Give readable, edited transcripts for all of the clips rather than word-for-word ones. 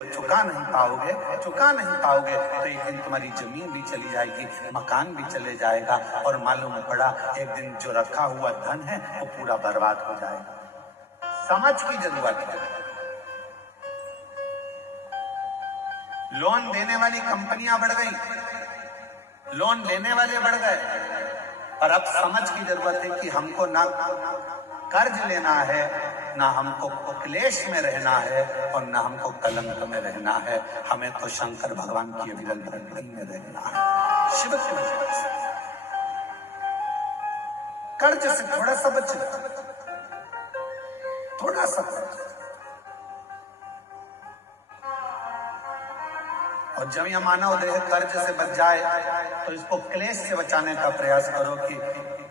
चुका नहीं पाओगे तो एक दिन तुम्हारी जमीन भी चली जाएगी, मकान भी चले जाएगा और मालूम पड़ा एक दिन जो रखा हुआ धन है वो पूरा बर्बाद हो जाएगा। समझ की जरूरत है। लोन देने वाली कंपनियां बढ़ गई, लोन लेने वाले बढ़ गए, और अब समझ की जरूरत है कि हमको ना कर्ज लेना है, ना हमको क्लेश में रहना है और ना हमको कलंक में रहना है। हमें तो शंकर भगवान की अविरल भक्ति में रहना है, शिव की वजह से। कर्ज से थोड़ा सा बच, थोड़ा सा बच। और जब यह मानव देह कर्ज से बच जाए तो इसको क्लेश से बचाने का प्रयास करो कि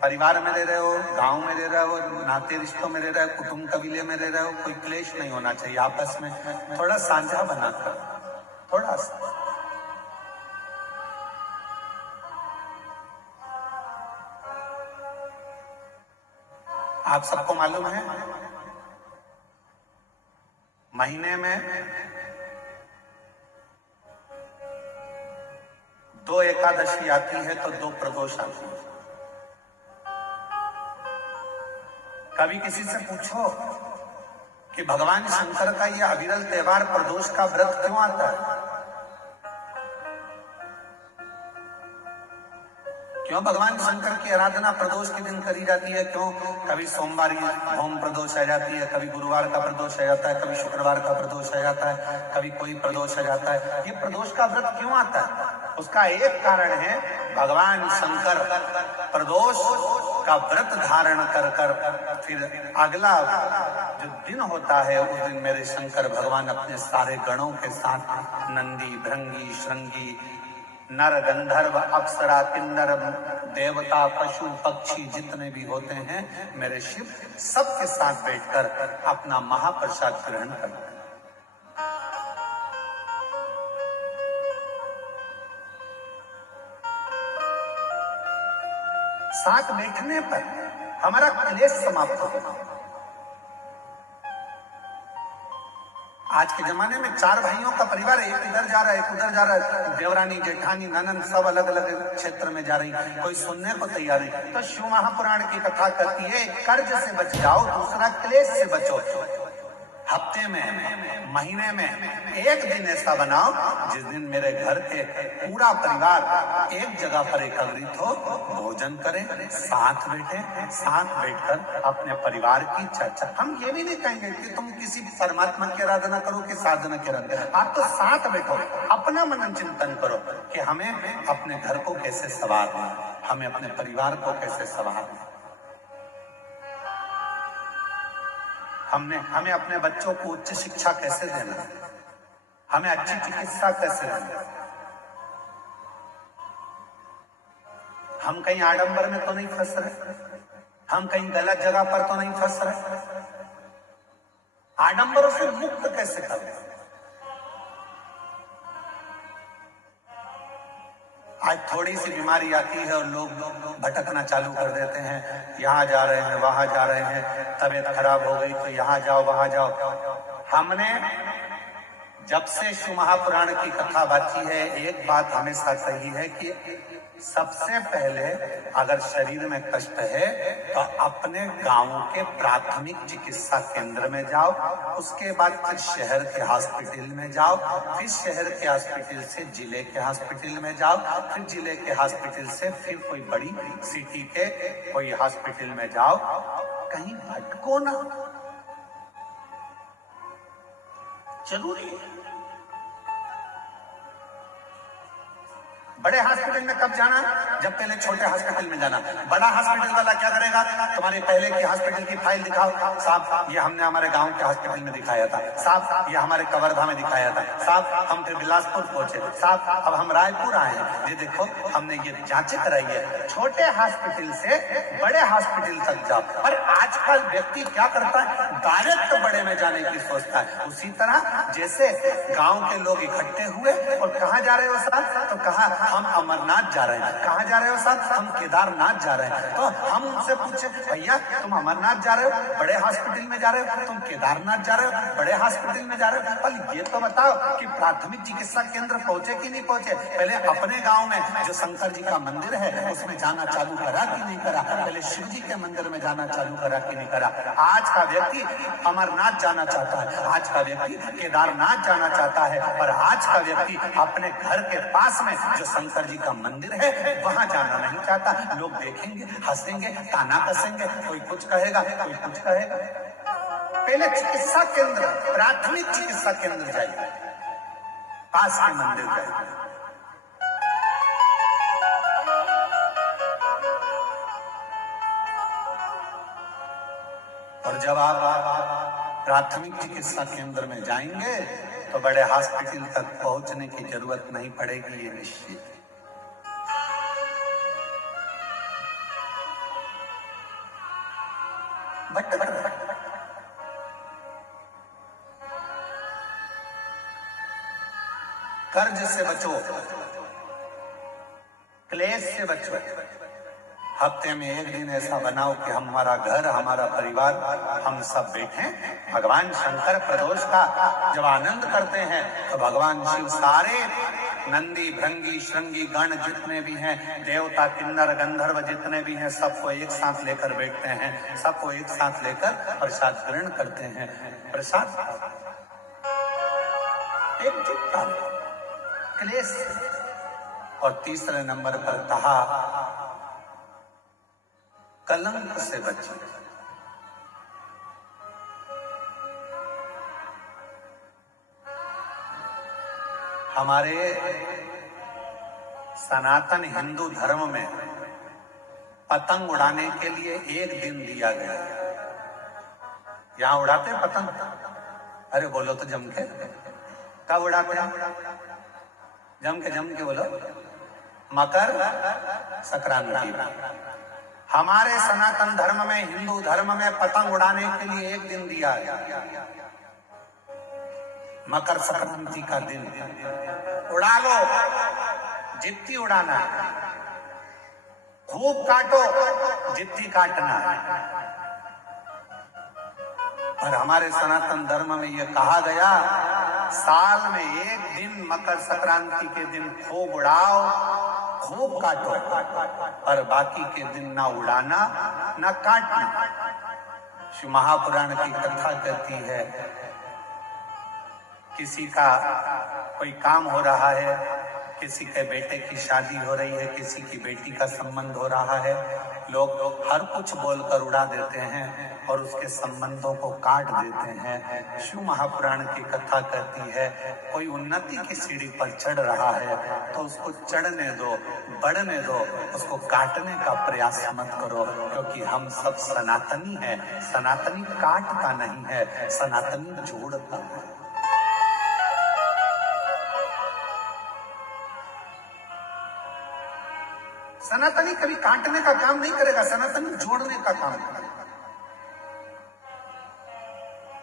परिवार में रह रहे हो, गांव में रह रहे हो, नाते रिश्तों में रह रहे हो, कुटुंब कबीले में रह रहे हो, कोई क्लेश नहीं होना चाहिए। आपस में थोड़ा साझा बनाकर, थोड़ा सा। आप सबको मालूम है महीने में 2 एकादशी आती है तो 2 प्रदोष आती है। कभी किसी से पूछो कि भगवान शंकर का यह अविरल त्योहार प्रदोष का व्रत क्यों आता है, क्यों भगवान शंकर की आराधना प्रदोष के दिन करी जाती है? क्यों कभी सोमवार होम प्रदोष आ जाती है, कभी गुरुवार का प्रदोष आ जाता है, कभी शुक्रवार का प्रदोष आ जाता है, कभी कोई प्रदोष आ जाता है। ये प्रदोष का व्रत क्यों आता है? उसका एक कारण है, भगवान शंकर प्रदोष का व्रत धारण कर फिर अगला जो दिन होता है उस दिन मेरे शंकर भगवान अपने सारे गणों के साथ नंदी, भृंगी, श्रृंगी, नर, गंधर्व, अप्सरा, किन्नर, देवता, पशु, पक्षी जितने भी होते हैं मेरे शिव सबके साथ बैठकर अपना महाप्रसाद ग्रहण करते हैं। साथ बैठने पर हमारा क्लेश समाप्त होगा। आज के जमाने में 4 भाइयों का परिवार, एक इधर जा रहा है, एक उधर जा रहा है, देवरानी, जेठानी, ननन सब अलग अलग क्षेत्र में जा रही, कोई सुनने को तैयार है। तो शिव महापुराण की कथा कहती है कर्ज से बच जाओ, दूसरा क्लेश से बचो। हफ्ते में, महीने में एक दिन ऐसा बनाओ जिस दिन मेरे घर के पूरा परिवार एक जगह पर एकत्रित हो, भोजन करें, साथ बैठे, साथ बैठकर अपने परिवार की चर्चा। हम ये भी नहीं कहेंगे कि तुम किसी परमात्मा की आराधना करो कि साधना की आराधना, आप तो साथ बैठो, अपना मनन चिंतन करो कि हमें अपने घर को कैसे संवारना, हमें अपने परिवार को कैसे संवारना, हमें अपने बच्चों को उच्च शिक्षा कैसे देना, हमें अच्छी चिकित्सा कैसे देना। हम कहीं आडंबर में तो नहीं फंस रहे, हम कहीं गलत जगह पर तो नहीं फंस रहे। आडंबरों से मुक्त कैसे करें? आज थोड़ी सी बीमारी आती है और लोग भटकना चालू कर देते हैं, यहाँ जा रहे हैं, वहां जा रहे हैं, तबीयत खराब हो गई तो यहाँ जाओ, वहां जाओ। हमने जब से शिव महापुराण की कथा बाकी है, एक बात हमेशा सही है कि सबसे पहले अगर शरीर में कष्ट है तो अपने गांव के प्राथमिक चिकित्सा केंद्र में जाओ, उसके बाद फिर शहर के हॉस्पिटल में जाओ, फिर शहर के हॉस्पिटल से जिले के हॉस्पिटल में जाओ, फिर जिले के हॉस्पिटल से फिर कोई बड़ी सिटी के कोई हॉस्पिटल में जाओ। कहीं भटको ना, जरूरी है। बड़े हॉस्पिटल में कब जाना? जब पहले छोटे हॉस्पिटल में जाना। बड़ा हॉस्पिटल वाला क्या करेगा? तुम्हारे पहले की हॉस्पिटल की फाइल दिखाओ, साहब ये हमने हमारे गांव के हॉस्पिटल में दिखाया था, साहब ये हमारे कवर्धा में दिखाया था, साहब हम फिर बिलासपुर पहुंचे, साहब अब हम रायपुर आए हैं, ये देखो हमने ये जांचें कराई है। छोटे हॉस्पिटल से बड़े हॉस्पिटल तक जाओ। पर आजकल व्यक्ति क्या करता है? डायरेक्ट बड़े में जाने की सोचता है। उसी तरह जैसे गांव के लोग इकट्ठे हुए और कहाँ जा रहे हो साहब? तो कहा हम अमरनाथ जा रहे हैं। कहाँ जा रहे हो साहब? हम केदारनाथ जा रहे हैं। तो हम उनसे पूछे, भैया तुम अमरनाथ जा रहे हो, बड़े हॉस्पिटल में जा रहे हो, तुम केदारनाथ जा रहे हो, बड़े हॉस्पिटल में जा रहे हो, पर ये तो बताओ कि प्राथमिक चिकित्सा केंद्र पहुंचे कि नहीं पहुंचे? पहले अपने गांव में जो शंकर जी का मंदिर है उसमें जाना चालू करा कि नहीं करा? पहले शिव जी के मंदिर में जाना चालू करा कि नहीं करा? आज का व्यक्ति अमरनाथ जाना चाहता है, आज का व्यक्ति केदारनाथ जाना चाहता है, और आज का व्यक्ति अपने घर के पास में जो शंकर जी का मंदिर है वहां जाना नहीं चाहता। लोग देखेंगे, हंसेंगे, ताना कसेंगे, कोई कुछ कहेगा, कोई कुछ कहेगा। पहले चिकित्सा केंद्र, प्राथमिक चिकित्सा केंद्र जाइए, पास के मंदिर जाइए। और जब आप प्राथमिक चिकित्सा केंद्र में जाएंगे तो बड़े हॉस्पिटल तक पहुंचने की जरूरत नहीं पड़ेगी, ये निश्चित। कर्ज से बचो, क्लेश से बचो। हफ्ते में एक दिन ऐसा बनाओ कि हमारा घर, हमारा परिवार, हम सब बैठे भगवान शंकर प्रदोष का जब आनंद करते हैं तो भगवान शिव सारे नंदी, भृंगी, श्रृंगी गण जितने भी हैं, देवता, किन्नर, गंधर्व जितने भी हैं, सबको एक साथ लेकर बैठते हैं, सबको एक साथ लेकर प्रसाद ग्रहण करते हैं। प्रसाद एकजुटता, क्लेश। और तीसरे नंबर पर कहा कलंक से बचे। हमारे सनातन हिंदू धर्म में पतंग उड़ाने के लिए एक दिन दिया गया। यहां उड़ाते पतंग? अरे बोलो तो जम के। कब उड़ाते हैं? जम के बोलो। मकर संक्रांति। हमारे सनातन धर्म में, हिंदू धर्म में पतंग उड़ाने के लिए एक दिन दिया है, मकर संक्रांति का दिन। उड़ा लो जितनी उड़ाना, खूब काटो जितनी काटना। और हमारे सनातन धर्म में यह कहा गया, साल में एक दिन मकर संक्रांति के दिन खूब उड़ाओ, खूब काटो, और बाकी के दिन ना उड़ाना ना काटना। शिव महापुराण की कथा कहती है, किसी का कोई काम हो रहा है, किसी के बेटे की शादी हो रही है, किसी की बेटी का संबंध हो रहा है, लोग हर कुछ बोलकर उड़ा देते हैं और उसके संबंधों को काट देते हैं। शिव महापुराण की कथा कहती है, कोई उन्नति की सीढ़ी पर चढ़ रहा है तो उसको चढ़ने दो, बढ़ने दो, उसको काटने का प्रयास मत करो, क्योंकि हम सब सनातनी हैं। सनातनी काटता नहीं है, सनातनी जोड़ता है। सनातनी कभी काटने का काम नहीं करेगा, सनातनी जोड़ने का काम करेगा।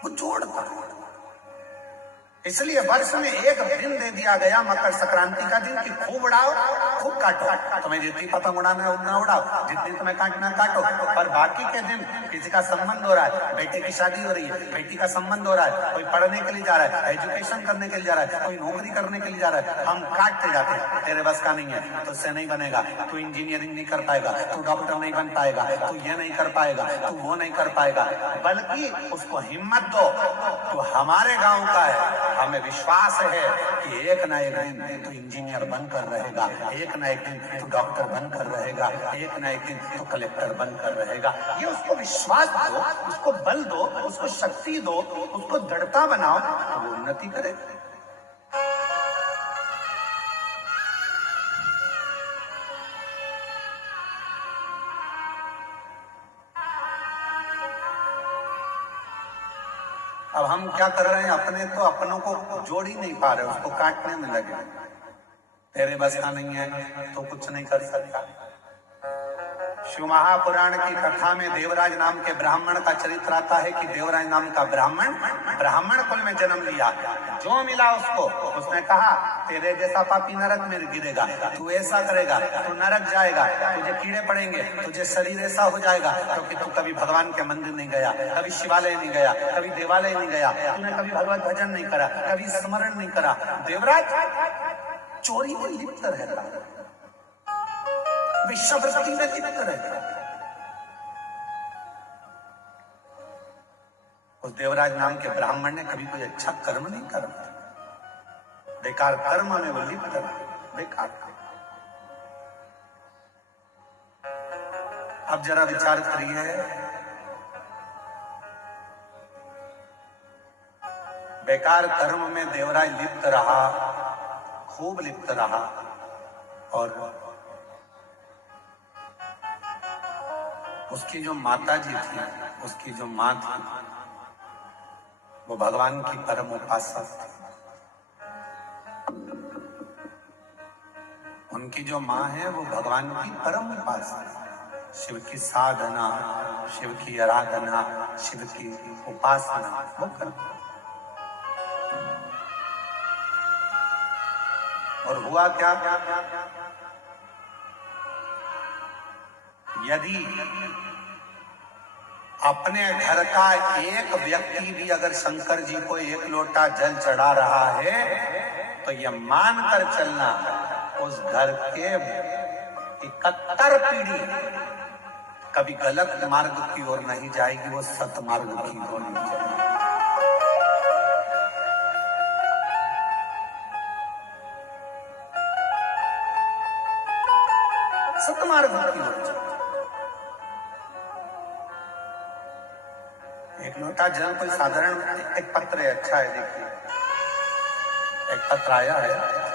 वो जोड़ता है। इसलिए वर्ष में एक दिन दे दिया गया मकर संक्रांति का दिन कि खूब उड़ाओ, खूब काटो। तुम्हें जितनी पतंग उड़ाना है उतना उड़ाओ, जितनी तुम्हें काटना काटो। पर बाकी के दिन किसी का संबंध हो रहा है, बेटे की शादी हो रही है, बेटी का संबंध हो रहा है, कोई पढ़ने के लिए जा रहा है, एजुकेशन करने के लिए जा रहा है, कोई नौकरी करने के लिए जा रहा है, हम काटते जाते हैं। तेरे बस का नहीं है, तुझसे नहीं बनेगा, तू इंजीनियरिंग नहीं कर पाएगा, तू डॉक्टर नहीं बन पाएगा, तू ये नहीं कर पाएगा, तू वो नहीं कर पाएगा। बल्कि उसको हिम्मत दो, तू हमारे गाँव का है, हमें विश्वास है कि एक ना एक दिन तो इंजीनियर बनकर रहेगा, एक ना एक दिन तो डॉक्टर बनकर रहेगा, एक ना एक दिन तो कलेक्टर बनकर रहेगा। ये उसको विश्वास दो, उसको बल दो, उसको शक्ति दो, उसको दृढ़ता बनाओ, तो वो उन्नति करेगा। अब हम क्या कर रहे हैं, अपनों को जोड़ ही नहीं पा रहे, उसको काटने में लगे। तेरे बस का नहीं है तो कुछ नहीं कर सकता। शिव महापुराण की कथा में देवराज नाम के ब्राह्मण का चरित्र आता है कि देवराज नाम का ब्राह्मण कुल में जन्म लिया। जो मिला उसको उसने कहा तेरे जैसा पापी नरक में गिरेगा, तू ऐसा करेगा, तू नरक जाएगा, तुझे कीड़े पड़ेंगे, तुझे शरीर ऐसा हो जाएगा क्योंकि तू कभी भगवान के मंदिर नहीं गया, कभी शिवालय नहीं गया, कभी देवालय नहीं गया, तूने कभी भगवत भजन नहीं करा, कभी स्मरण नहीं करा। देवराज चोरी में लिप्त रहता, विश्ववृत्ति में लिप्त रहता। उस देवराज नाम के ब्राह्मण ने कभी कोई अच्छा कर्म नहीं करा, बेकार कर्म में वो लिप्त रहा, बेकार। अब जरा विचार करिए, बेकार कर्म में देवराज लिप्त रहा, खूब लिप्त रहा, और उसकी जो माता जी थी, उसकी जो माँ थी, वो भगवान की परम उपासक थी। उनकी जो माँ है वो भगवान की परम उपासक, शिव की साधना, शिव की आराधना, शिव की उपासना वो करती। और हुआ क्या, यदि अपने घर का एक व्यक्ति भी अगर शंकर जी को एक लोटा जल चढ़ा रहा है तो यह मानकर चलना उस घर के 71 पीढ़ी कभी गलत मार्ग की ओर नहीं जाएगी, वो सतमार्ग की ओर नहीं जाएगी। सतमार्ग की ओर जाएगी। एक लोटा जल कोई साधारण एक पत्र है, अच्छा है, देखिए एक पत्र आया है,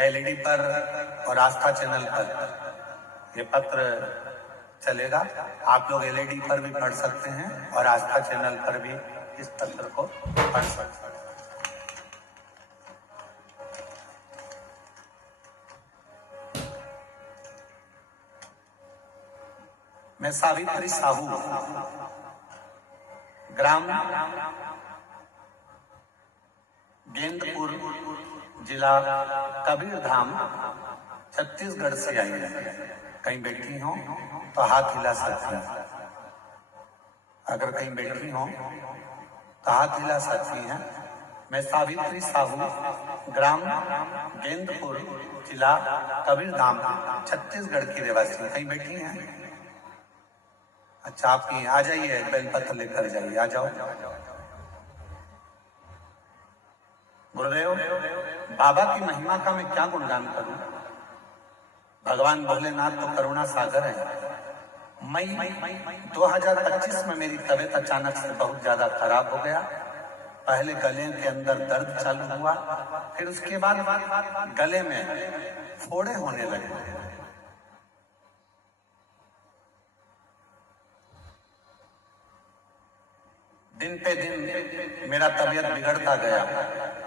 एलईडी पर और आस्था चैनल पर ये पत्र चलेगा। आप लोग एलईडी पर भी पढ़ सकते हैं और आस्था चैनल पर भी इस पत्र को पढ़ सकते हैं। मैं सावित्री साहू, ग्राम गेंदपुर, जिला कबीरधाम, छत्तीसगढ़ से आई है। कहीं बैठी हो तो हाथ हिला सकती हैं, अगर कहीं बैठी हो तो हाथ हिला सकती हैं। मैं सावित्री साहू, ग्राम गेंदपुर, जिला कबीरधाम, छत्तीसगढ़ की रहवासी। कहीं बैठी हैं? अच्छा, आपकी आ जाइए, बेलपत्र लेकर जाइए, आ जाओ। गुरुदेव, बाबा की महिमा का मैं क्या गुणगान करूं? भगवान भोलेनाथ तो करुणा सागर है। मई 2025 में मेरी तबीयत अचानक से बहुत ज्यादा खराब हो गया। पहले गले के अंदर दर्द चालू हुआ, फिर उसके बाद गले में फोड़े होने लगे। दिन पे दिन मेरा तबीयत बिगड़ता गया।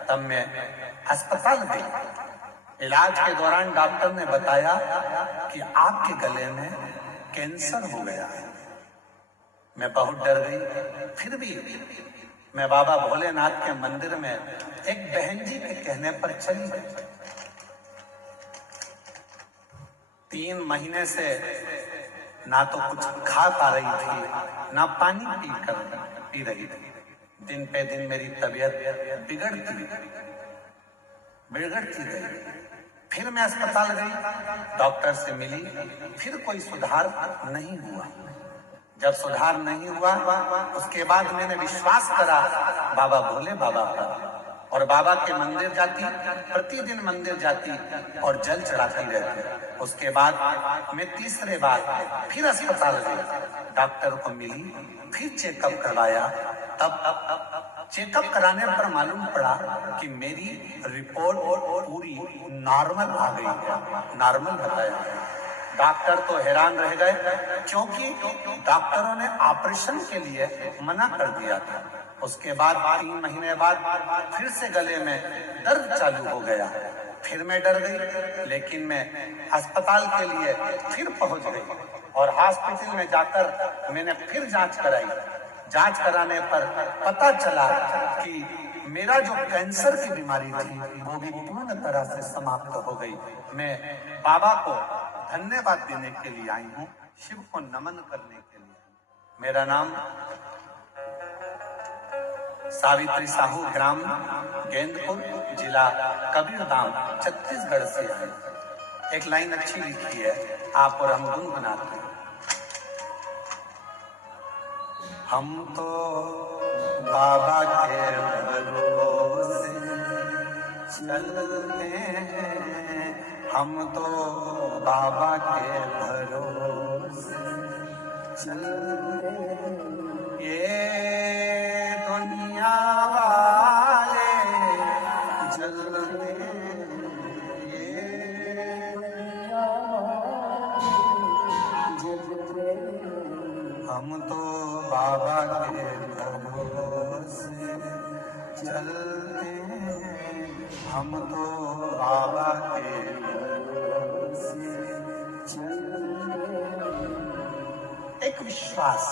तब मैं अस्पताल गई। इलाज के दौरान डॉक्टर ने बताया कि आपके गले में कैंसर हो गया है। मैं बहुत डर गई। फिर भी मैं बाबा भोलेनाथ के मंदिर में एक बहन जी के कहने पर चली गई। 3 महीने से ना तो कुछ खा पा रही थी, ना पानी पी रही थी। दिन पे दिन मेरी तबीयत बिगड़ती गई। फिर मैं अस्पताल गई, डॉक्टर से मिली, फिर कोई सुधार नहीं हुआ। जब सुधार नहीं हुआ उसके बाद मैंने विश्वास करा बाबा भोले बाबा पर, और बाबा के मंदिर जाती, प्रतिदिन मंदिर जाती और जल चढ़ाती रहती। उसके बाद मैं तीसरे बार फिर अस्पताल गई, डॉक्टर को मिली, फिर चेकअप करवाया। तब चेकअप कराने पर मालूम पड़ा कि मेरी रिपोर्ट पूरी नॉर्मल आ गई है, नॉर्मल बताया। डॉक्टर तो हैरान रह गए, क्योंकि डॉक्टरों ने ऑपरेशन के लिए मना कर दिया था। उसके बाद 3 महीने बाद फिर से गले में दर्द चालू हो गया। फिर मैं डर गई, लेकिन मैं अस्पताल के लिए फिर पहुंच गई और हॉस्पिटल में जाकर मैंने फिर जांच कराई। जांच कराने पर पता चला कि मेरा जो कैंसर की बीमारी थी वो भी पूर्ण तरह से समाप्त हो गई। मैं बाबा को धन्यवाद देने के लिए आई हूँ, शिव को नमन करने के लिए। मेरा नाम सावित्री साहू, ग्राम गेंदपुर, जिला कबीरधाम, छत्तीसगढ़ से है। एक लाइन अच्छी लिखी है, आप और हम गुनगुनाते हैं। हम तो बाबा के भरोसे चलते हैं, हम तो बाबा के भरोसे चलते हैं। ये दुनिया वाले जलते हैं, ये दुनिया वाले जलते हैं। हम तो बाबा के भरोसे चलते हैं, हम तो बाबा के भरोसे चलते हैं। एक विश्वास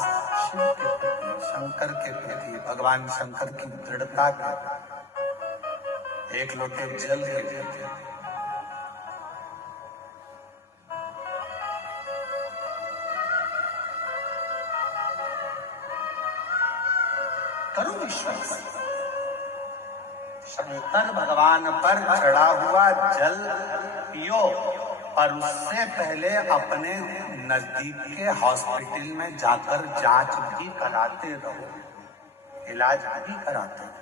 शिव के प्रति, शंकर के प्रति, भगवान शंकर की दृढ़ता के, एक लोटे जल के प्रति। करो विश्वास, शंकर भगवान पर चढ़ा हुआ जल पियो, और उससे पहले अपने नजदीक के हॉस्पिटल में जाकर जांच भी कराते रहो, इलाज भी कराते रहो।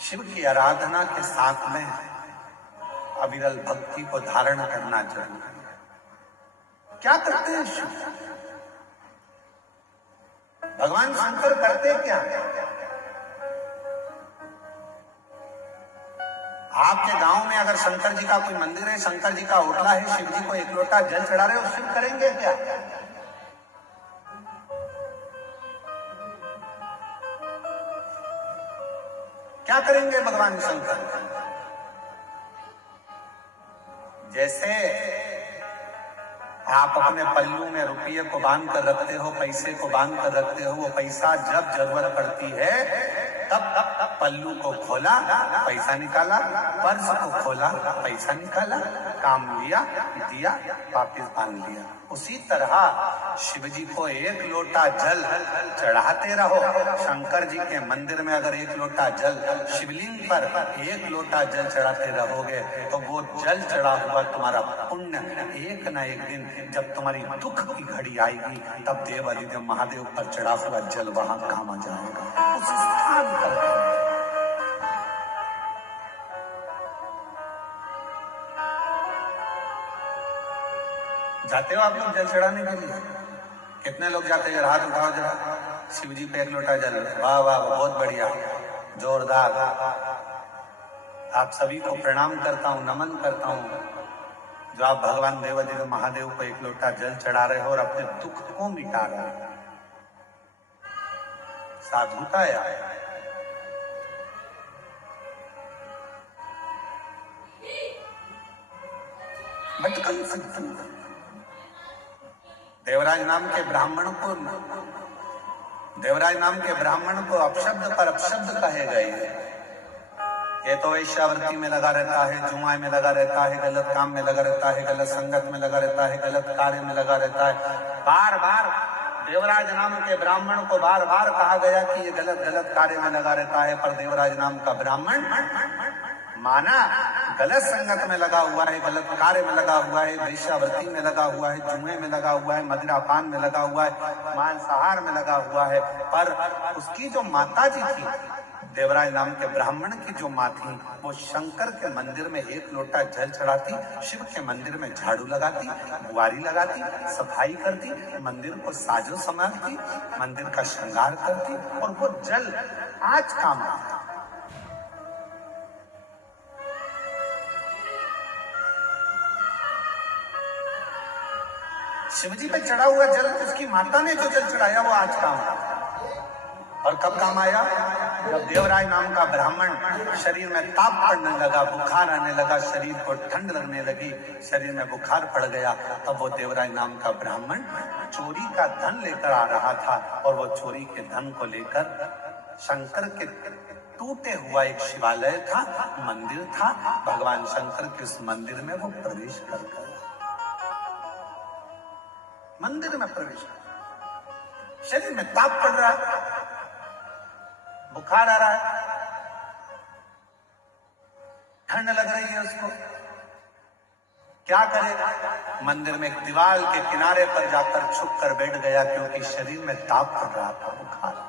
शिव की आराधना के साथ में अविरल भक्ति को धारण करना जरूरी है। क्या करते हैं शिव? भगवान शंकर करते क्या? आपके गांव में अगर शंकर जी का कोई मंदिर है, शंकर जी का होटला है, शिव जी को एक लोटा जल चढ़ा रहे हो, शिव करेंगे क्या? क्या करेंगे भगवान शंकर? जैसे आप अपने पल्लू में रुपये को बांध कर रखते हो, पैसे को बांध कर रखते हो, वो पैसा जब जरूरत पड़ती है तब पल्लू को खोला, पैसा निकाला, पर्स को खोला, पैसा निकाला, काम लिया, दिया, वापिस बांध लिया। उसी तरह शिव जी को एक लोटा जल चढ़ाते रहो। शंकर जी के मंदिर में अगर एक लोटा जल, शिवलिंग पर एक लोटा जल चढ़ाते रहोगे तो वो जल चढ़ा हुआ तुम्हारा पुण्य एक न एक दिन जब तुम्हारी दुख की घड़ी आएगी तब देव अधिदेव महादेव पर चढ़ा हुआ जल वहां काम आ जाएगा। उस स्थान पर जाते हो आप लोग जल चढ़ाने के लिए? कितने लोग जाते हैं? हाथ उठाओ जरा। शिव जी पे एक लोटा जल। वाह वाह, बहुत बढ़िया, जोरदार। आप सभी को प्रणाम करता हूँ, नमन करता हूँ जो आप भगवान देवाधिदेव महादेव को एक लोटा जल चढ़ा रहे हो और अपने दुख को मिटा रहे हो। साधुता है। भटकन सिद्ध देवराज नाम के ब्राह्मण को अपशब्द पर अपशब्द कहे गए। ये तो वेश्यावृत्ति में लगा रहता है, जुआ में लगा रहता है, गलत काम में लगा रहता है, गलत संगत में लगा रहता है, गलत कार्य में लगा रहता है। बार बार देवराज नाम के ब्राह्मण को बार बार कहा गया कि ये गलत कार्य में लगा रहता है, पर देवराज नाम का ब्राह्मण माना गलत संगत में लगा हुआ है, गलत कार्य में लगा हुआ है, वेश्यावृत्ति में लगा हुआ है, जुए में लगा हुआ है, मदिरापान में लगा हुआ है, मांसाहार में लगा हुआ है। पर उसकी जो माता जी थी देवराय नाम के ब्राह्मण की जो माँ थी वो शंकर के मंदिर में एक लोटा जल चढ़ाती, शिव के मंदिर में झाड़ू लगाती, बुआरी लगाती, सफाई करती, मंदिर को साजो संभालती, मंदिर का श्रृंगार करती, और वो जल आज काम आता। शिवजी पे चढ़ा हुआ जल उसकी माता ने जो जल चढ़ाया वो आज काम आया। और कब काम आया? जब देवराय नाम का ब्राह्मण शरीर में ताप पड़ने लगा, बुखार आने लगा, शरीर को ठंड लगने लगी, शरीर में बुखार पड़ गया, तब वो देवराय नाम का ब्राह्मण चोरी का धन लेकर आ रहा था, और वो चोरी के धन को लेकर शंकर के टूटे हुआ एक शिवालय था, मंदिर था, भगवान शंकर के उस मंदिर में वो प्रवेश कर गया। मंदिर में प्रवेश, शरीर में ताप पड़ रहा है, बुखार आ रहा है, ठंड लग रही है उसको, क्या करे? मंदिर में एक दीवार के किनारे पर जाकर छुप कर बैठ गया, क्योंकि शरीर में ताप पड़ रहा था, बुखार।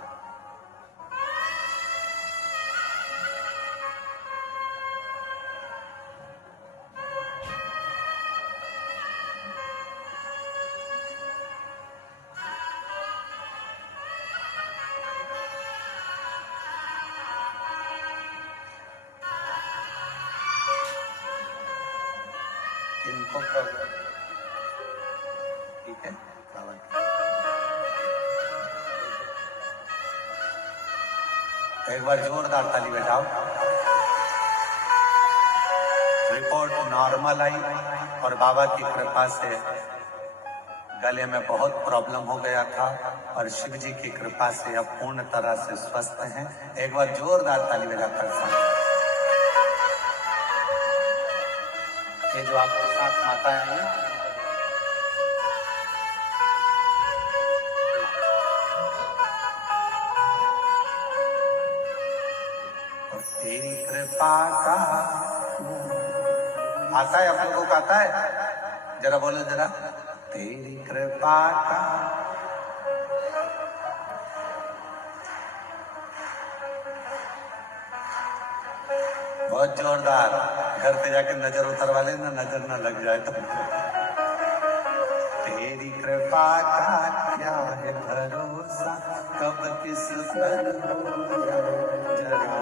इनको प्रॉब्लम, ठीक है, एक बार जोरदार ताली बजाओ। रिपोर्ट नॉर्मल आई, और बाबा की कृपा से गले में बहुत प्रॉब्लम हो गया था, और शिव जी की कृपा से अब पूर्ण तरह से स्वस्थ हैं। एक बार जोरदार ताली बजाकर ये जो आपके साथ माताएं हैं, और तेरी कृपा का आता है, आप लोगों को आता है? जरा बोलो जरा, तेरी कृपा का बहुत जोरदार। घर पे जाके नजर उतरवा लेना, नजर न लग जाए तो। तेरी कृपा का क्या है भरोसा, कब किस पर हो जरा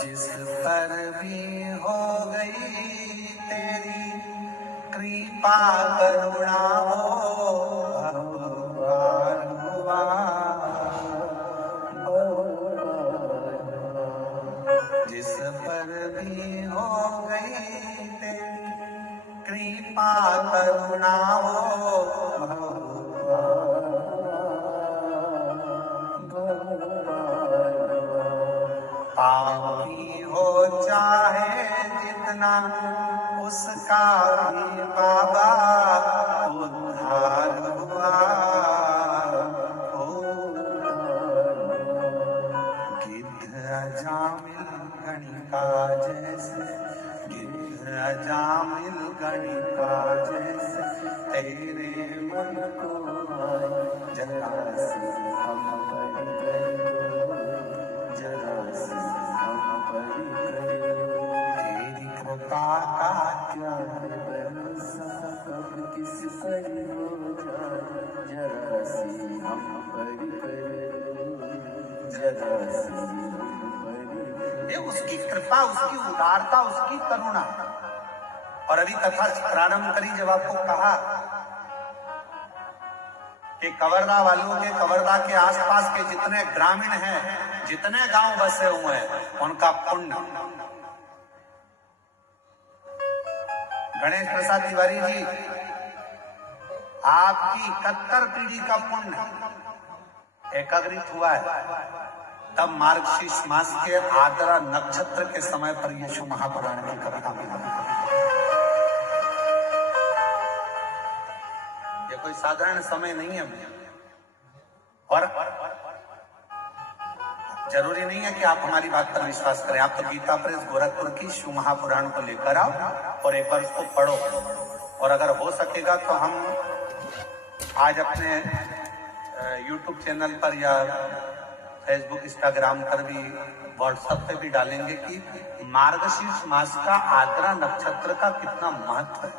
जिस पर भी हो गई तेरी कृपा करुणा हो, जिस पर भी हो गई तेरी कृपा करुणा हो, पापी हो चाहे जितना उसका भी बाबा उद्धार हुआ। अजामिल गणिका जैसे, गिद्ध अजामिल गणिका जैसे, तेरे मन को जरा सी हम पर करो, जरा सी हम पर करो। तेरी कृपा का क्या भरोसा, कब किस पर हो जाए, जरा सी हम पर करो, जरा सी। उसकी कृपा, उसकी उदारता, उसकी करुणा। और अभी कथा प्रारंभ करी जब आपको कहा कि कवर्धा वालों के, कवर्धा के आसपास के जितने ग्रामीण हैं, जितने गांव बसे हुए हैं, उनका पुण्य। गणेश प्रसाद तिवारी जी, आपकी 71 पीढ़ी का पुण्य एकाग्रित हुआ है। तब मार्गशीर्ष मास के आद्रा नक्षत्र के समय पर यीशु महापुराण की कविता मिला। ये कोई साधारण समय नहीं है, और जरूरी नहीं है कि आप हमारी बात पर विश्वास करें। आप तो गीता प्रेस गोरखपुर की शिव महापुराण को लेकर आओ और एक बार उसको पढ़ो, और अगर हो सकेगा तो हम आज अपने YouTube चैनल पर या फेसबुक, इंस्टाग्राम पर भी, व्हाट्सएप पे भी डालेंगे कि मार्गशीर्ष मास का आर्द्रा नक्षत्र का कितना महत्व है।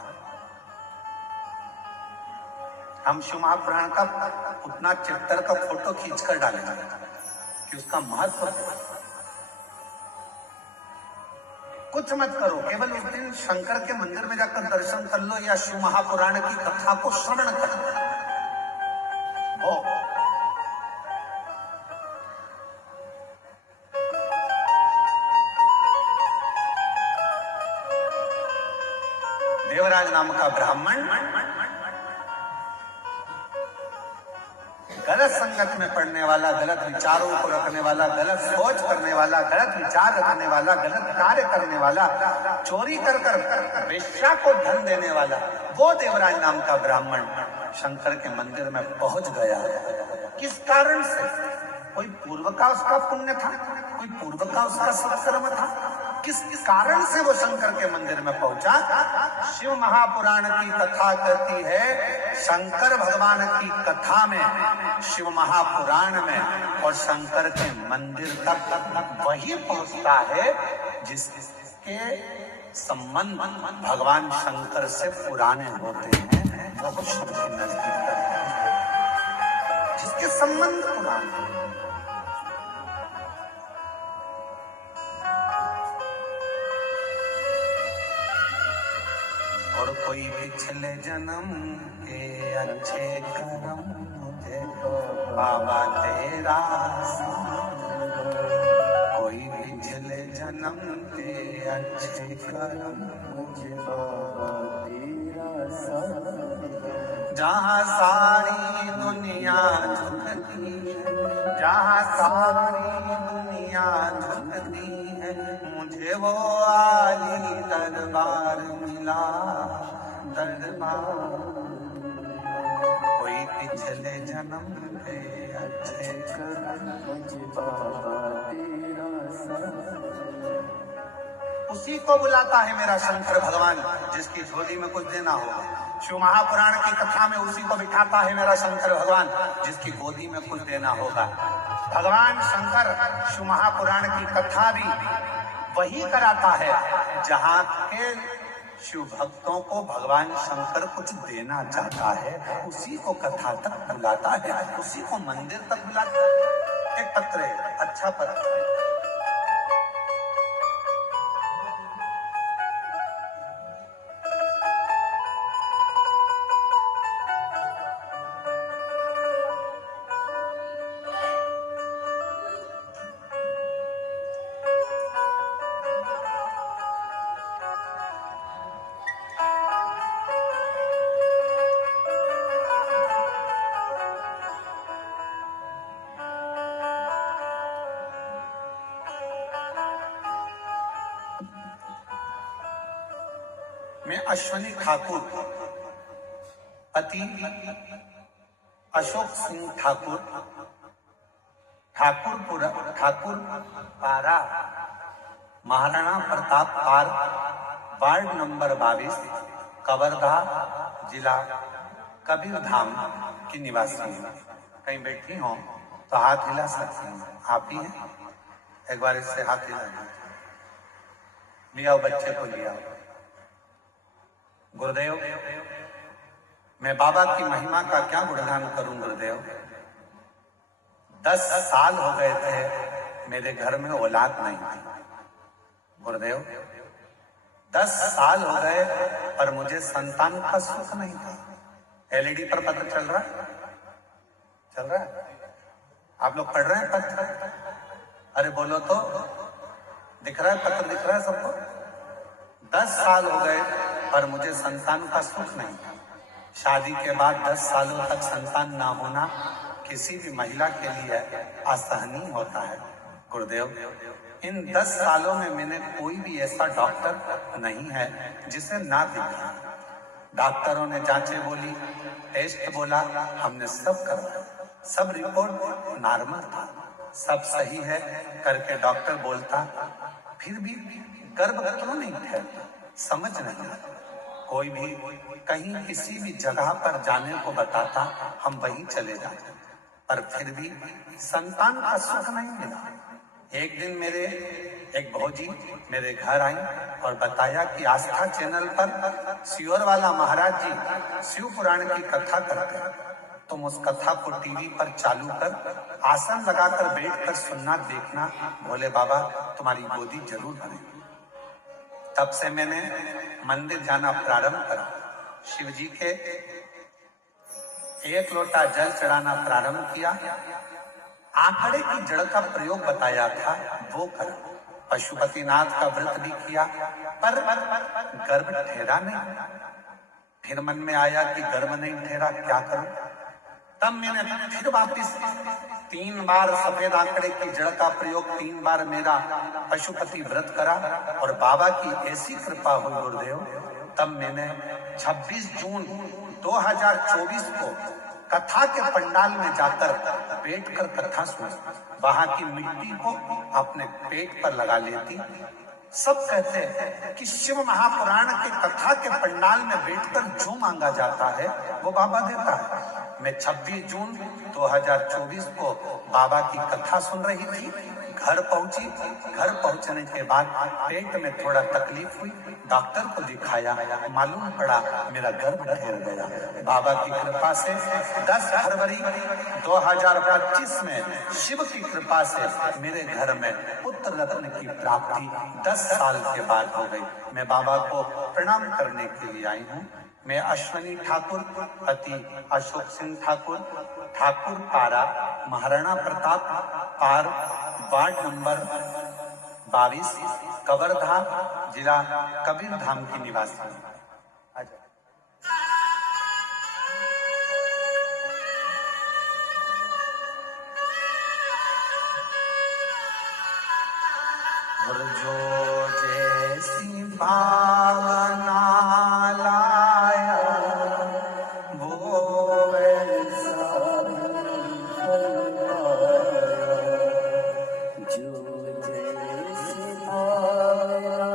हम शिव महापुराण का उतना चैप्टर का फोटो खींचकर डालेंगे कि उसका महत्व है। कुछ मत करो, केवल उस दिन शंकर के मंदिर में जाकर दर्शन कर लो या शिव महापुराण की कथा को श्रवण कर लो। देवराज नाम का ब्राह्मण गलत संगत में पड़ने वाला, गलत विचारों को रखने वाला, गलत सोच करने वाला, गलत विचार रखने वाला, गलत कार्य करने वाला, चोरी कर कर वेश्या को धन देने वाला, वो देवराज नाम का ब्राह्मण शंकर के मंदिर में पहुंच गया। किस कारण से? कोई पूर्व का उसका पुण्य था, कोई पूर्व का उसका सत्कर्म था। किस कारण से वो शंकर के मंदिर में पहुंचा? शिव महापुराण की कथा कहती है, शंकर भगवान की कथा में, शिव महापुराण में और शंकर के मंदिर तक वही पहुंचता है जिसके संबंध भगवान शंकर से पुराने होते हैं, बहुत शिव के नजदीक तक, जिसके संबंध पुराने। और कोई पिछले जन्म के अच्छे कर्म मुझे बाबा तेरा, कोई पिछले जन्म के अच्छे कर्म मुझे बाबा तेरा, जहाँ सारी दुनिया झुकती है, जहाँ सारी दुनिया झुकती है, मुझे वो आली दरबार मिला, दरबार। कोई पिछले जन्म के अच्छे कर्म मुझे बाबा तेरा, उसी को बुलाता है मेरा शंकर भगवान जिसकी झोली में कुछ देना होगा। शिव महापुराण की कथा में उसी को बिठाता है मेरा शंकर भगवान जिसकी गोदी में कुछ देना होगा। भगवान शंकर शिव महापुराण की कथा भी वही कराता है जहाँ के शिव भक्तों को भगवान शंकर कुछ देना चाहता है, उसी को कथा तक बुलाता है, उसी को मंदिर तक बुलाता है। एक पत्र है, अच्छा पत्र है। मैं अश्वनी ठाकुर, पति अशोक सिंह ठाकुर, ठाकुर पारा, महाराणा प्रताप पार, वार्ड नंबर 22, कवर्धा, जिला कबीरधाम की निवासी हूँ। कहीं बैठी हो तो हाथ हिला सकती हूँ, आप ही हैं? एक बार इससे हाथ हिला लिया, बच्चे को लिया। गुरुदेव, मैं बाबा की महिमा का क्या गुणगान करूं गुरुदेव। 10 साल हो गए थे मेरे घर में औलाद नहीं थी गुरुदेव। 10 साल हो गए पर मुझे संतान का सुख नहीं था। एलईडी पर पत्र चल रहा है, चल रहा है, आप लोग पढ़ रहे हैं पत्र? अरे बोलो तो, दिख रहा है पत्र, दिख रहा है सबको? 10 साल हो गए पर मुझे संतान का सुख नहीं। शादी के बाद 10 सालों तक संतान ना होना किसी भी महिला के लिए असहनीय होता है गुरुदेव। इन 10 सालों में मैंने कोई भी ऐसा डॉक्टर नहीं है जिसे ना देखा। डॉक्टरों ने जांचें बोली, टेस्ट बोला, हमने सब करवाया, सब रिपोर्ट नॉर्मल था, सब सही है करके डॉक्टर बोलता, फिर भी गर्भ क्यों नहीं ठहरता, समझ नहीं आता। कोई भी कहीं किसी भी जगह पर जाने को बताता, हम वहीं चले जाते, पर फिर भी संतान का सुख नहीं मिला। एक दिन मेरे एक भौजी मेरे घर आई और बताया कि आस्था चैनल पर सियोर वाला महाराज जी शिव पुराण की कथा करते हैं, तुम उस कथा को टीवी पर चालू कर आसन लगाकर बैठकर सुनना, देखना, भोले बाबा तुम्हारी गोदी जरूर भरेगी। तब से मैंने मंदिर जाना प्रारंभ करा, शिव जी के एक लोटा जल चढ़ाना प्रारंभ किया, आंकड़े की जड़ का प्रयोग बताया था वो कर, पशुपतिनाथ का व्रत भी किया, पर गर्भ ठहरा नहीं। फिर मन में आया कि गर्भ नहीं ठहरा, क्या करूं? तब मैंने फिर वापिस 3 बार सफेद आंकड़े की जड़ का प्रयोग, 3 बार मेरा पशुपति व्रत करा और बाबा की ऐसी कृपा हुई गुरुदेव, तब मैंने 26 जून 2024 को कथा के पंडाल में जाकर बैठकर कथा सुनी। वहां की मिट्टी को अपने पेट पर लगा लेती। सब कहते हैं कि शिव महापुराण के कथा के पंडाल में बैठकर जो मांगा जाता है वो बाबा देता है। मैं 26 जून 2024 को बाबा की कथा सुन रही थी, घर पहुंची। घर पहुंचने के बाद पेट में थोड़ा तकलीफ हुई, डॉक्टर को दिखाया, मालूम पड़ा मेरा गर्भ ठहर गया। बाबा की कृपा से 10 फरवरी 2025 में शिव की कृपा से मेरे घर में पुत्र रत्न की प्राप्ति 10 साल के बाद हो गई। मैं बाबा को प्रणाम करने के लिए आई हूँ। मैं अश्वनी ठाकुर, पति अशोक सिंह ठाकुर, ठाकुर पारा, महाराणा प्रताप पार, वार्ड नंबर 22, कवर्धा, जिला कबीरधाम की निवासी हूँ। और जो जैसी भावना लाया वो वैसा जो जैसी भावना।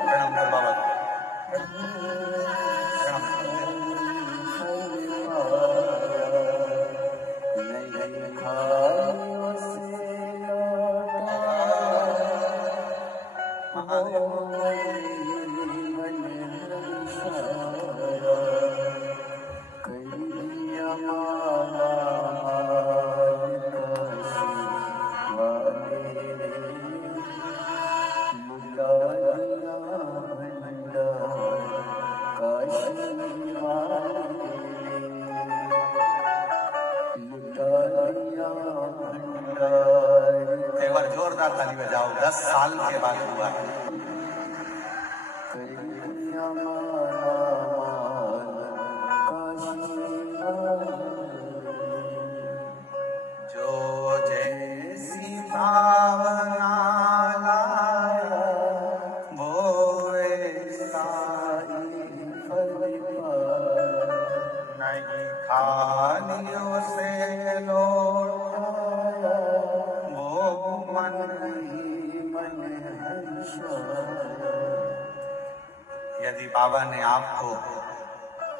प्रणाम कर बाबा, एक बार जोरदार ताली बजाओ। 10 साल के बाद हुआ है। जो जैसी भावना लाया वो ऐसा नहीं, खालियों से लौटाया वो मन ही मन हर्षाया। यदि बाबा ने आपको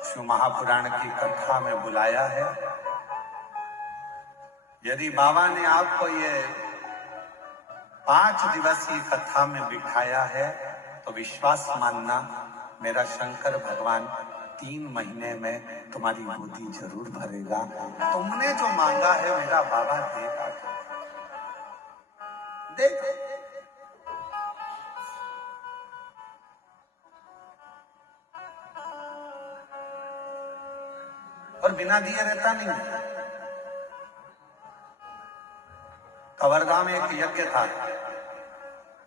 शिव महापुराण की कथा में बुलाया है, यदि बाबा ने आपको ये 5 दिवसीय कथा में बिठाया है, तो विश्वास मानना मेरा शंकर भगवान 3 महीने में तुम्हारी गोदी जरूर भरेगा। तुमने जो मांगा है मेरा बाबा देगा। देख, और बिना दिए रहता नहीं। कवर्धा में एक यज्ञ था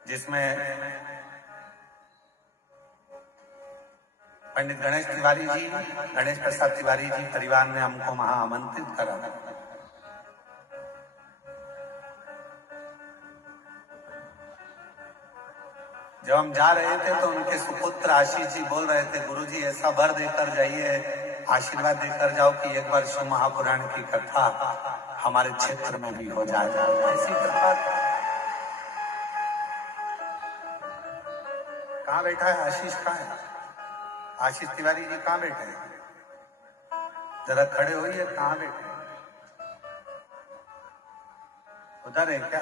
जिसमें पंडित गणेश तिवारी जी, गणेश प्रसाद तिवारी जी परिवार ने हमको वहां आमंत्रित करा। जब हम जा रहे थे तो उनके सुपुत्र आशीष जी बोल रहे थे, गुरुजी ऐसा वर देकर जाइए, आशीर्वाद देकर जाओ कि एक बार शिव महापुराण की कथा हमारे क्षेत्र में भी हो जाए। ऐसी कृपा कहाँ बैठा है आशीष? कहाँ है आशीष तिवारी जी? कहाँ बैठे हैं? जरा खड़े होइए, कहाँ बैठे? उधर है क्या?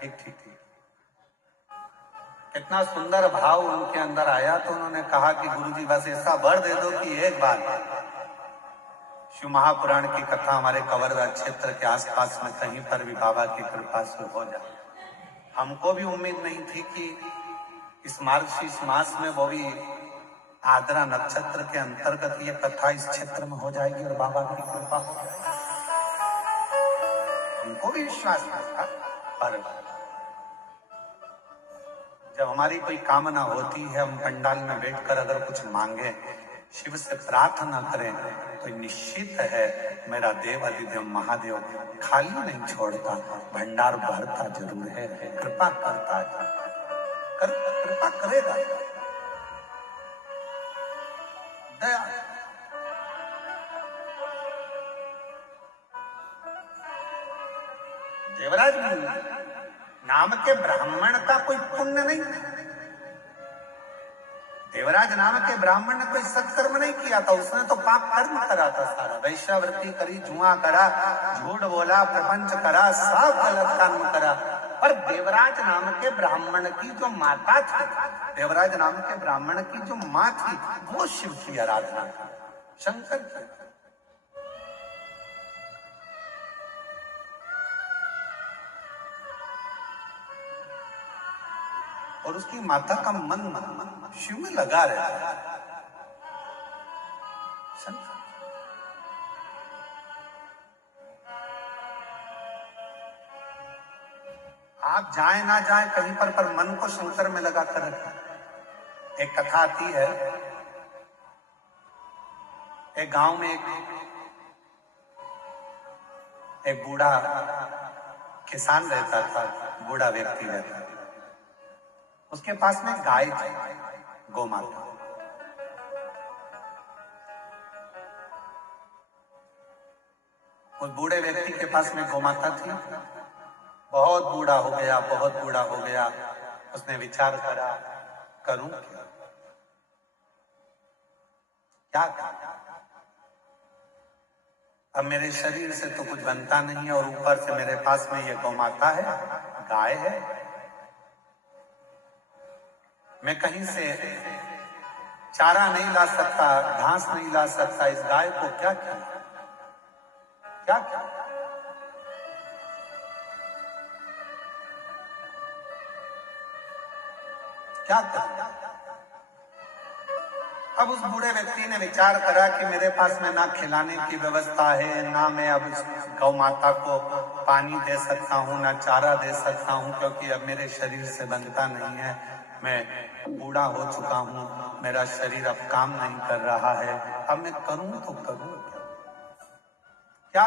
ठीक ठीक ठीक। कितना सुंदर भाव उनके अंदर आया, तो उन्होंने कहा कि गुरुजी बस ऐसा वर दे दो कि एक बार शिव महापुराण की कथा हमारे कवर्धा क्षेत्र के आसपास में कहीं पर भी बाबा की कृपा से हो जाए। हमको भी उम्मीद नहीं थी कि इस मार्गशीर्ष मास में, वो भी आद्रा नक्षत्र के अंतर्गत, ये कथा इस क्षेत्र में हो जाएगी और बाबा की कृपा हो जाएगी। हमको भी विश्वास नहीं था, पर जब हमारी कोई कामना होती है, हम पंडाल में बैठकर अगर कुछ मांगे, शिव से प्रार्थना करें, तो निश्चित है मेरा देव अधिदेव महादेव खाली नहीं छोड़ता, भंडार भरता जरूर है, कृपा करता है, कृपा करेगा, दया। देवराज नाम के ब्राह्मण का कोई पुण्य नहीं, देवराज नाम के ब्राह्मण ने कोई सत्कर्म नहीं किया था, उसने तो पाप कर्म करा था सारा, वैश्यावृत्ति करी, जुआ करा, झूठ बोला, प्रपंच करा, सब गलत कर्म करा। पर देवराज नाम के ब्राह्मण की जो माता थी, देवराज नाम के ब्राह्मण की जो माँ थी, वो शिव की आराधना थी, शंकर की। और उसकी माता का मन शिव में लगा रहता है। आप जाए ना जाए कहीं पर मन को शंकर में लगा कर रखें। एक कथा आती है, एक गांव में एक बूढ़ा किसान रहता था, बूढ़ा व्यक्ति रहता था। उसके पास में गाय थी, गोमाता। उस बूढ़े व्यक्ति के पास में गोमाता थी। बहुत बूढ़ा हो गया, बहुत बूढ़ा हो गया। उसने विचार करा, करूं क्या अब मेरे शरीर से तो कुछ बनता नहीं है, और ऊपर से मेरे पास में ये गोमाता है, गाय है। मैं कहीं से चारा नहीं ला सकता, घास नहीं ला सकता, इस गाय को क्या किया, क्या किया? क्या करूं? अब उस बूढ़े व्यक्ति ने विचार करा कि मेरे पास में ना खिलाने की व्यवस्था है, ना मैं अब इस गौ माता को पानी दे सकता हूँ, ना चारा दे सकता हूँ, क्योंकि अब मेरे शरीर से बनता नहीं है। मैं बूढ़ा हो चुका हूँ, मेरा शरीर अब काम नहीं कर रहा है। अब मैं करूं तो करूं क्या?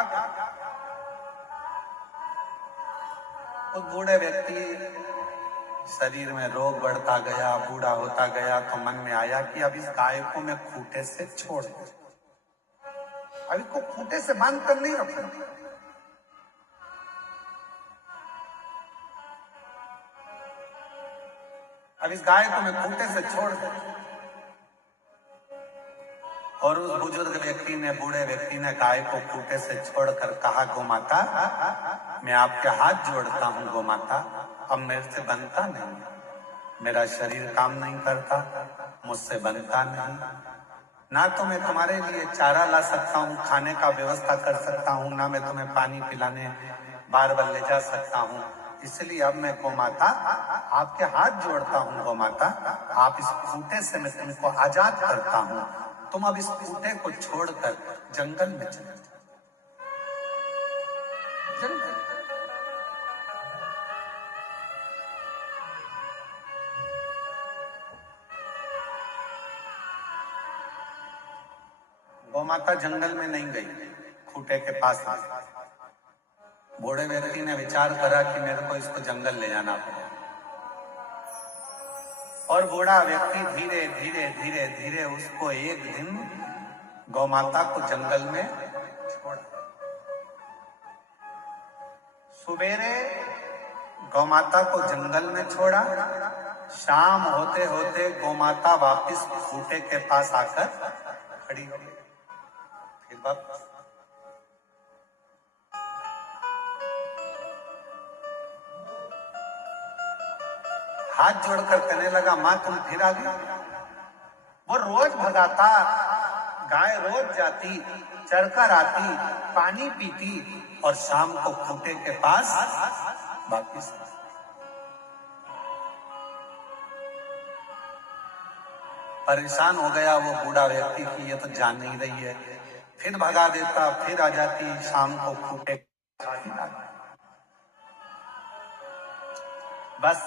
उस बूढ़े व्यक्ति शरीर में रोग बढ़ता गया, बूढ़ा होता गया, तो मन में आया कि अब इस गाय को मैं खूंटे से छोड़ दूं, अब इसको खूंटे से बांध कर नहीं रखूंगा। अब इस गाय को मैं खूंटे से छोड़ दूं। और उस बुजुर्ग व्यक्ति ने, बूढ़े व्यक्ति ने गाय को खूंटे से छोड़कर कहा, गोमाता, मैं आपके हाथ जोड़ता हूं गोमाता, अब मेरे से बनता नहीं, मेरा शरीर काम नहीं करता, मुझसे बनता नहीं, ना तो मैं तुम्हारे लिए चारा ला सकता हूँ, खाने का व्यवस्था कर सकता हूँ, ना मैं तुम्हें पानी पिलाने बार बार ले जा सकता हूँ। इसलिए अब मैं गोमाता आपके हाथ जोड़ता हूँ, गोमाता आप इस खूंटे से मैं तुमको आजाद करता हूँ, तुम अब इस खूंटे को छोड़कर जंगल में चले जाओ। जंगल गोमाता जंगल में नहीं गई, खूंटे के पास आ गई। बूढ़े व्यक्ति ने विचार करा कि मेरे को इसको जंगल ले जाना पड़ेगा, और बूढ़ा व्यक्ति धीरे धीरे धीरे धीरे उसको एक दिन गौमाता को जंगल में छोड़ा। सवेरे गौमाता को जंगल में छोड़ा, शाम होते होते गोमाता वापिस खूंटे के पास आकर खड़ी हो गई। फिर वापस हाथ जोड़कर कहने लगा, मां तुम फिर आ गई। वो रोज भगाता, गाय रोज जाती, चढ़कर आती, पानी पीती और शाम को खूंटे के पास वापिस। परेशान हो गया वो बूढ़ा व्यक्ति कि ये तो जान नहीं रही है। फिर भगा देता, फिर आ जाती, शाम को खूंटे। बस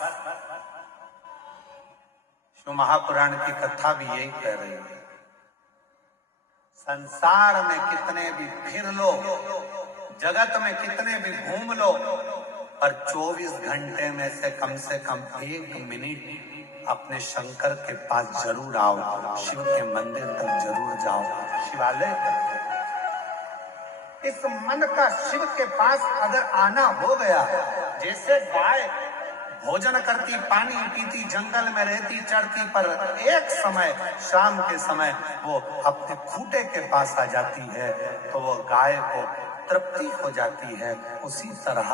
शिव महापुराण की कथा भी यही कह रही है, संसार में कितने भी फिर लो, जगत में कितने भी घूम लो, पर 24 घंटे में से कम 1 मिनट अपने शंकर के पास जरूर आओ, शिव के मंदिर तक जरूर जाओ, शिवालय तक। इस मन का शिव के पास अगर आना हो गया, जैसे गाय भोजन करती, पानी पीती, जंगल में रहती, चढ़ती, पर एक समय शाम के समय वो अपने खूंटे के पास आ जाती है तो वो गाय को तृप्ति हो जाती है। उसी तरह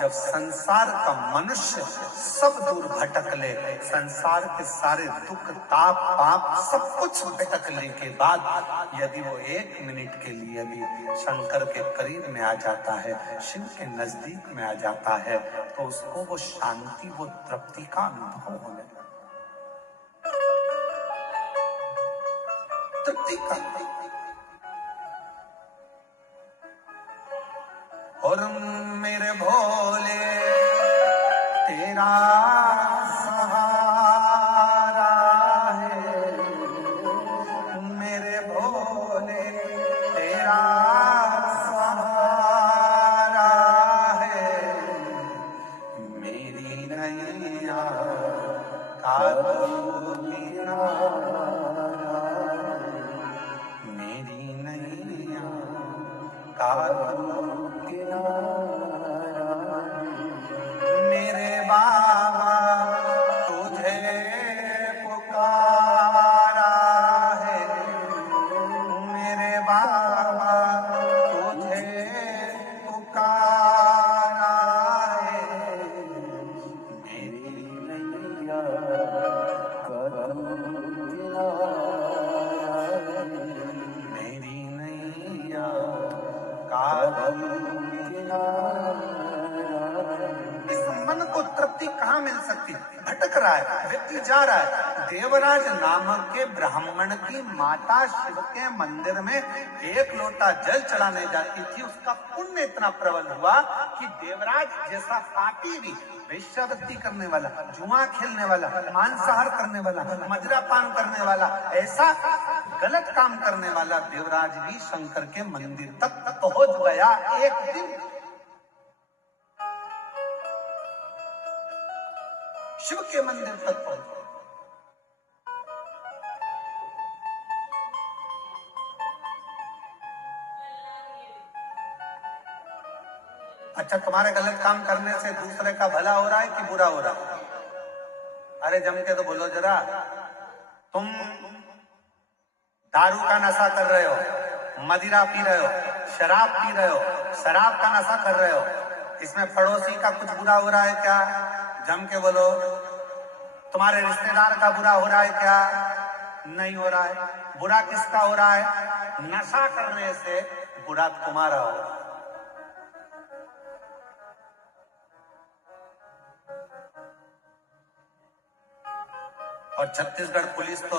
जब संसार का मनुष्य सब दूर भटक ले, संसार के सारे दुख ताप पाप सब कुछ भटकने के बाद यदि वो 1 मिनट के लिए भी शंकर के करीब में आ जाता है, शिव के नजदीक में आ जाता है, तो उसको वो शांति, वो तृप्ति का अनुभव होने लगता, तृप्ति का। और मेरे भोले तेरा सहारा है, मेरे भोले तेरा सहारा है, मेरी नैया का तू किनारा, मेरी नैया का मेरे बाबा तुझे पुकारा है, मेरे बाबा तुझे पुकारा है, मेरी नैया मेरी नैया का इस मन को तृप्ति कहाँ मिल सकती? भटक रहा है, व्यक्ति जा रहा है। देवराज नामक के ब्राह्मण की माता शिव के मंदिर में 1 लोटा जल चढ़ाने जाती थी। उसका पुण्य इतना प्रबल हुआ कि देवराज जैसा पापी भी, वेश्यावृत्ति करने वाला, जुआ खेलने वाला, मांसाहार करने वाला, मदिरा पान करने वाला, ऐसा गलत काम करने वाला देवराज भी शंकर के मंदिर तक पहुंच गया। एक दिन शिव के मंदिर तक पहुंच। अच्छा, तुम्हारे गलत काम करने से दूसरे का भला हो रहा है कि बुरा हो रहा है? अरे जम के तो बोलो जरा। तुम दारू का नशा कर रहे हो, मदिरा पी रहे हो, शराब पी रहे हो, शराब का नशा कर रहे हो, इसमें पड़ोसी का कुछ बुरा हो रहा है क्या? जम के बोलो। तुम्हारे रिश्तेदार का बुरा हो रहा है क्या? नहीं हो रहा है। बुरा किसका हो रहा है? नशा करने से बुरा तुम्हारा हो। और छत्तीसगढ़ पुलिस तो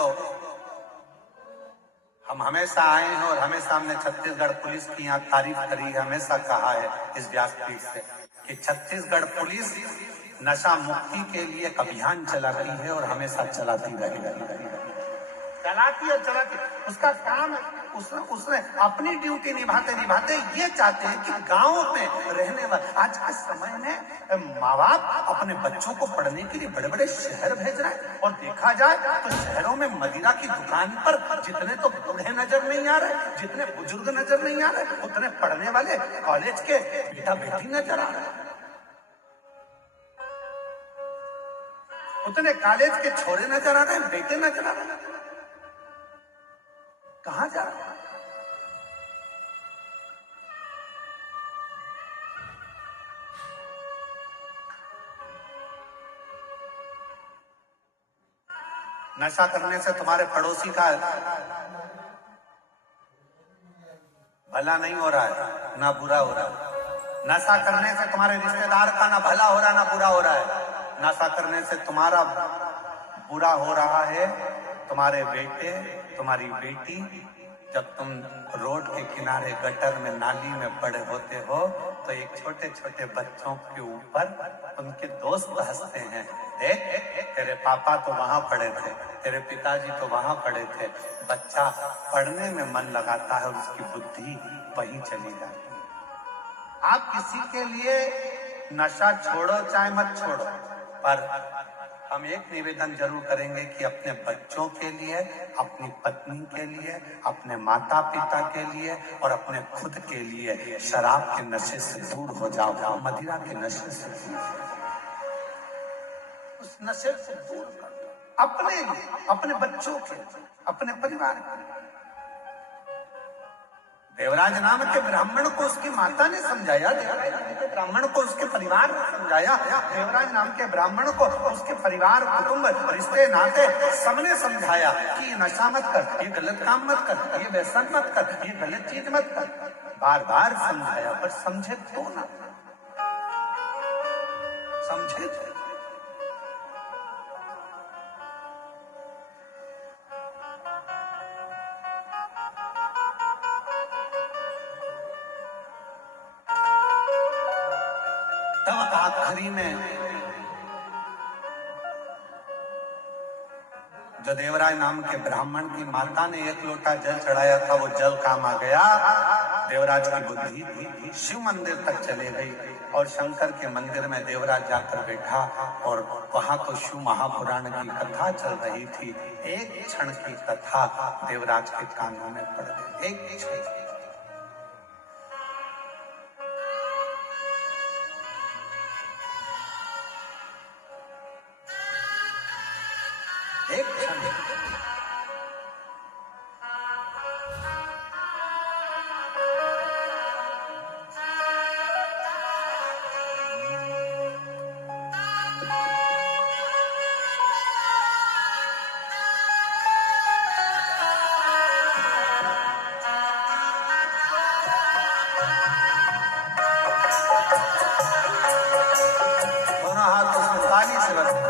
हम हमेशा आए हैं और हमेशा हमने छत्तीसगढ़ पुलिस की यहाँ तारीफ करी, हमेशा कहा है इस व्यासपीठ से कि छत्तीसगढ़ पुलिस नशा मुक्ति के लिए एक अभियान चलाती है और हमेशा चलाती रहेगी, चलाती और चलाती। उसका काम उसने अपनी ड्यूटी निभाते निभाते ये चाहते हैं कि गांव में रहने वाले, आज के समय में माँ बाप अपने बच्चों को पढ़ने के लिए बड़े बड़े शहर भेज रहे हैं, और देखा जाए तो शहरों में मदिरा की दुकान पर जितने तो बूढ़े नजर नहीं आ रहे, जितने बुजुर्ग नजर नहीं आ रहे, उतने पढ़ने वाले कॉलेज के बेटा बेटी नजर आ रहे हैं। उतने कॉलेज के छोरे नजर आ रहे हैं, बेटे नजर आ रहे हैं, कहां जा रहे हैं? नशा करने से तुम्हारे पड़ोसी का भला नहीं हो रहा है, ना बुरा हो रहा है। नशा करने से तुम्हारे रिश्तेदार का ना भला हो रहा ना बुरा हो रहा है। नशा करने से तुम्हारा बुरा हो रहा है तुम्हारे बेटे, तुम्हारी बेटी। जब तुम रोड के किनारे गटर में, नाली में पड़े होते हो तो एक छोटे छोटे बच्चों के ऊपर उनके दोस्त हंसते हैं, देख तेरे पापा तो वहां पड़े थे, तेरे पिताजी तो वहां पड़े थे। बच्चा पढ़ने में मन लगाता है, उसकी बुद्धि वहीं चली जाती है। आप किसी के लिए नशा छोड़ो चाहे मत छोड़ो, पर हम एक निवेदन जरूर करेंगे कि अपने बच्चों के लिए, अपनी पत्नी के लिए, अपने माता पिता के लिए और अपने खुद के लिए शराब के नशे से दूर हो जाओ, मदिरा के नशे से दूर, उस नशे से दूर कर दो। अपने लिए, अपने बच्चों के, अपने परिवार के। देवराज नाम के ब्राह्मण को उसकी माता ने समझाया, देवराज नाम के ब्राह्मण को उसके परिवार ने समझाया, देवराज नाम के ब्राह्मण को उसके परिवार, कुटुंब, रिश्ते, नाते सबने समझाया कि ये नशा मत कर, ये गलत काम मत कर, ये व्यसन मत कर, ये गलत चीज मत कर। बार बार समझाया, पर समझे तो ना, समझे तो। तब आखिरी में जो देवराज नाम के ब्राह्मण की माता ने एक लोटा जल चढ़ाया था, वो जल काम आ गया। देवराज की बुद्धि शिव मंदिर तक चले गई और शंकर के मंदिर में देवराज जाकर बैठा और वहां तो शिव महापुराण की कथा चल रही थी। एक क्षण की कथा देवराज के कानों में पड़ गई, एक क्षण। एक क्षण दोनों हाथ उसमें ताली से बजते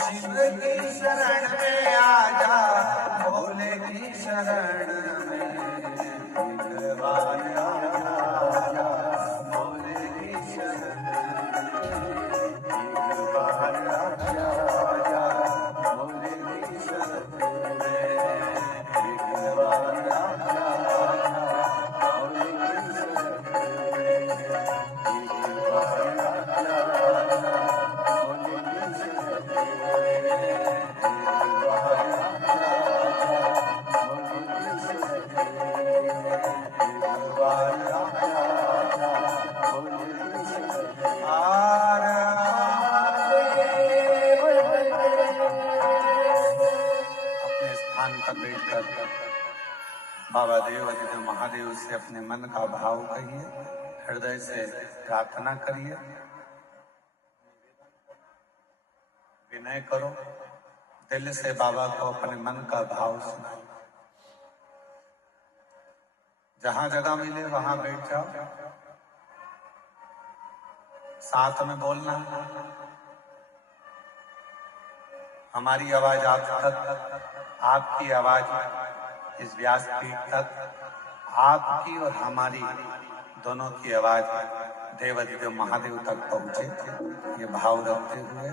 शिव की शरण में आजा, भोले की शरण में एक बार आजा, भोले की शरण में एक बार आजा, भोले की शरण में एक बार आजा, भोले की शरण में एक बार आजा, भोले की शरण अपने स्थान पर बैठकर बाबा देव अधिदेव महादेव से अपने मन का भाव कहिए, हृदय से प्रार्थना करिए, विनय करो, दिल से बाबा को अपने मन का भाव सुनाओ। जहां जगह मिले वहां बैठ जाओ, साथ में बोलना। हमारी आवाज आप तक, आपकी आवाज इस व्यासपीठ तक, आपकी और हमारी दोनों की आवाज देवाधिदेव महादेव तक पहुंचे, ये भाव रखते हुए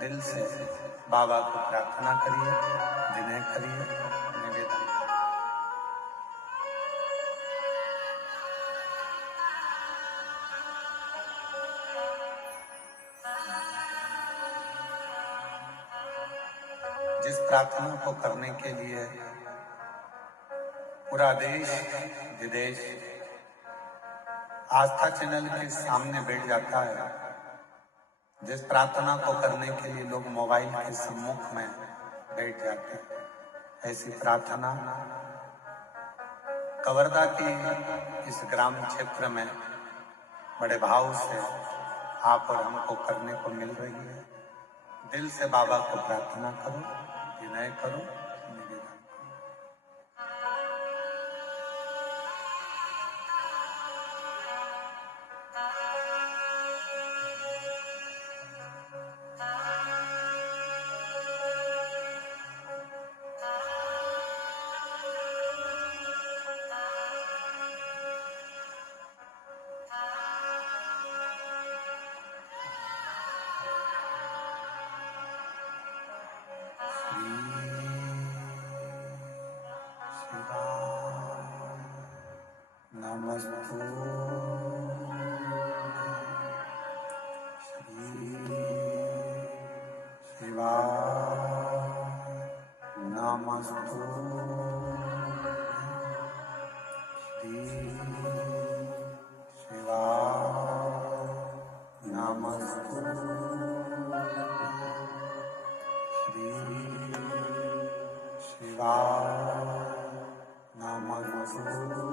दिल से बाबा को प्रार्थना करिए, विनय करिए, निवेदन। जिस प्रार्थना को करने के लिए पूरा देश विदेश आस्था चैनल के सामने बैठ जाता है, जिस प्रार्थना को करने के लिए लोग मोबाइल के सम्मुख में बैठ जाते हैं, ऐसी प्रार्थना कवर्धा की इस ग्राम क्षेत्र में बड़े भाव से आप और हमको करने को मिल रही है। दिल से बाबा को प्रार्थना करो, विनय करो, निवेदन करो। नमस्तु श्री शिवाय, नमस्तु श्री शिवाय, नमस्तु श्री शिवाय, नमस्तु।